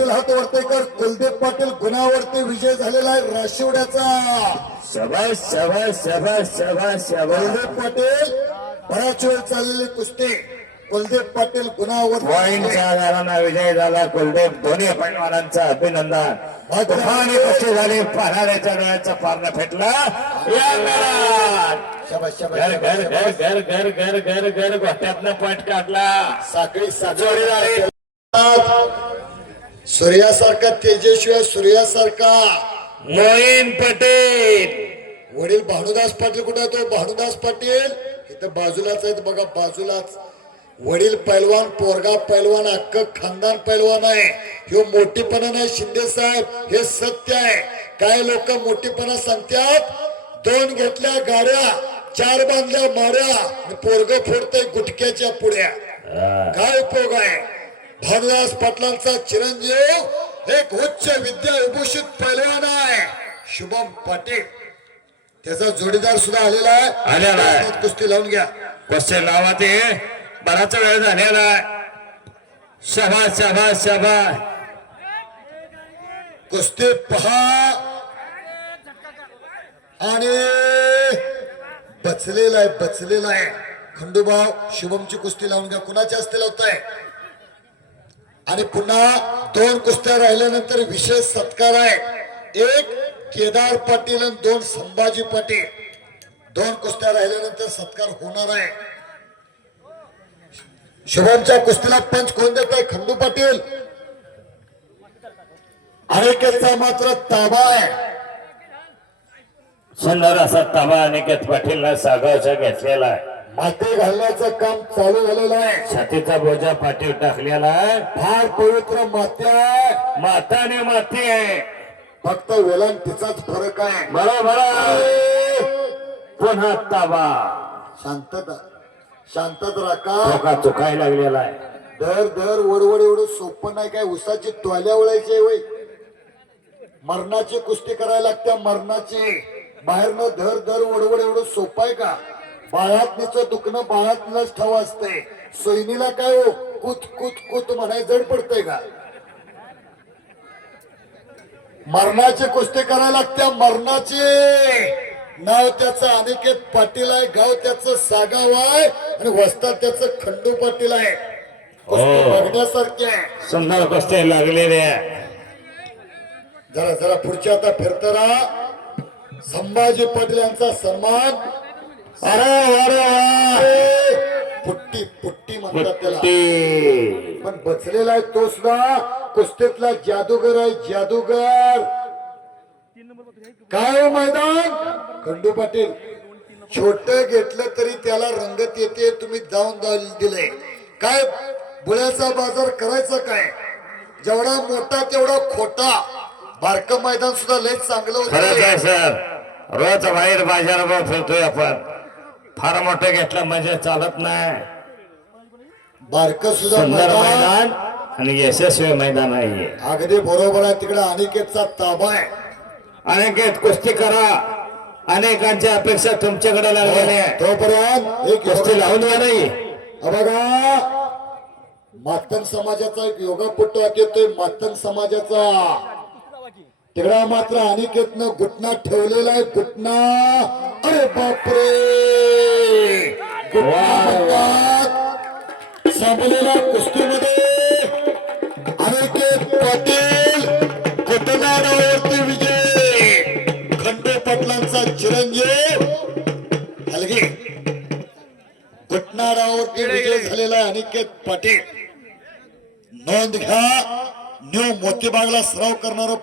पाटील हात वरती कर. कुलदीप पाटील गुणावरती विजय झालेला आहे राशिवड्याचा. शाबास शाबास शाबास शाबास शाबास. कुलदीप पाटील बराच वेळ चाललेली कुस्ती. कुलदीप पाटील गुणावर पॉइंटच्या आधारानं विजय झाला कुलदीप. दोन्ही पैलवानांचं अभिनंदन. तुफानी कुस्ती झाली. पहाड्याच्या डोळ्याचा पारणं फेटला. या घरात शाबास शाबास घर घर घर घर घर घर घर घर गोट्यातनं पट काढला. साखळी साखळी सूर्यासारखा तेजस्वी सूर्यासारखा मोईन पटेल. वडील भानुदास पाटील कुठे तो? भानुदास पाटील इथं बाजूलाच आहेत बघा, बाजूलाच. वडील पैलवान, पोरगा पैलवान, अख्खं खानदान पैलवान आहे. ह्यो मोठीपणा नाही शिंदे साहेब, हे सत्य आहे. काय लोक मोठीपणा सांगतात. 2 घेतल्या गाड्या, 4 बांधल्या माड्या, पोरग फोडतय गुटक्याच्या पुढ्या. काय उपयोग आहे? भानुदास पाटलांचा चिरंजीव एक उच्च विद्या विभूषित पैलवान आहे शुभम पाटील. त्याचा जोडीदार सुद्धा आलेला आहे. कुस्ती लावून घ्या. कुस्ती लावा. ते बराच वेळ झालेला आहे. शाबास शाबास शाबास. कुस्ती पहा आणि बचलेला आहे, बचलेला आहे. खंडूभाऊ शुभमची कुस्ती लावून घ्या. कुणाची असते लावताय? आणि पुन्हा 2 कुस्त्या राहिल्यानंतर विशेष सत्कार आहे. 1 केदार पाटील आणि 2 संभाजी पाटील. 2 कुस्त्या राहिल्यानंतर सत्कार होणार आहे. शुभमच्या कुस्तीला पंच कोण देत आहे? खंडू पाटील. अनिकेतचा मात्र ताबा आहे. सुंदर असा ताबा अनिकेत पाटीलला सागावचा घेतलेला आहे. माती घालण्याचं काम चालू झालेलं आहे. छातीचा बोजा पाटील टाकलेला आहे. फार पवित्र माती आहे. माताने माती आहे. फक्त वेलांटीचाच फरक आहे. बरोबर. पुन्हा ताबा. शांतता, शांतत राखा. चोका चुकायला लागलेला आहे. दर दर वडवड एवढं सोपं नाही. काय उसाची टोल्या वळायची वय. मरणाची कुस्ती करायला लागते. मरणाची बाहेरनं धर दर वडवड एवढं सोपं आहे का? बाळातनीचं दुखणं बाळातनच ठाव असते. सोयनीला काय हो कुत कुत कुत म्हणाय जड पडतंय का? मरणाची कुस्ती करायला लागते. मरणाची. नाव त्याचं अनिकेत पाटील आहे. गाव त्याचं सागाव आहे. आणि वस्ताद त्याचं खंडू पाटील आहे. कुस्ती बघण्यासारखी आहे. सुंदर कुस्ती लागलेली आहे. जरा जरा पुढच्या आता फिरत राहा. संभाजी पाटील यांचा सन्मान. अरे अरे पुट्टी पुट्टी म्हणतात त्याला. पुट्टी. पण बचलेला आहे तो सुद्धा कुस्तीतला जादूगर आहे. जादूगर. काय मैदान? खंडू पाटील छोट घेतलं तरी त्याला रंगत येते. तुम्ही जाऊन दिले काय? बुळ्याचा बाजार करायचा काय? जेवढा मोठा तेवढा खोटा. बारक मैदान सुद्धा लय चांगलं खरंच आहे होतं. सर. रोज बाहेर बाजारावर फिरतोय आपण. फार मोठं घेतलं म्हणजे चालत नाही. बारक सुद्धा सुंदर मैदान. मैदान आणि यशस्वी मैदान आहे. अगदी बरोबर आहे. तिकडे अनिकेतचा ताबा आहे. अनेक कुस्ती करा. अनेकांच्या अपेक्षा तुमच्याकडे लागलेल्या आहे. तोपर्यंत एक कुस्ती लावून घ्या. नाही बघा मातंग समाजाचा एक योगापटू येतोय. मातंग समाजाचा तिकडा मात्र अनिकेतनं घुटना ठेवलेला आहे. घुटना. अरे बापरे. संपलेल्या कुस्तीमध्ये अनिकेत पाटील घुटनावरती विजय. खंडू पाटलांचा चिरंजीव हलगे घुटनावरती विजय झालेला अनिकेत पाटील. नोंद घ्या. न्यू मोतीबागला सराव करणारं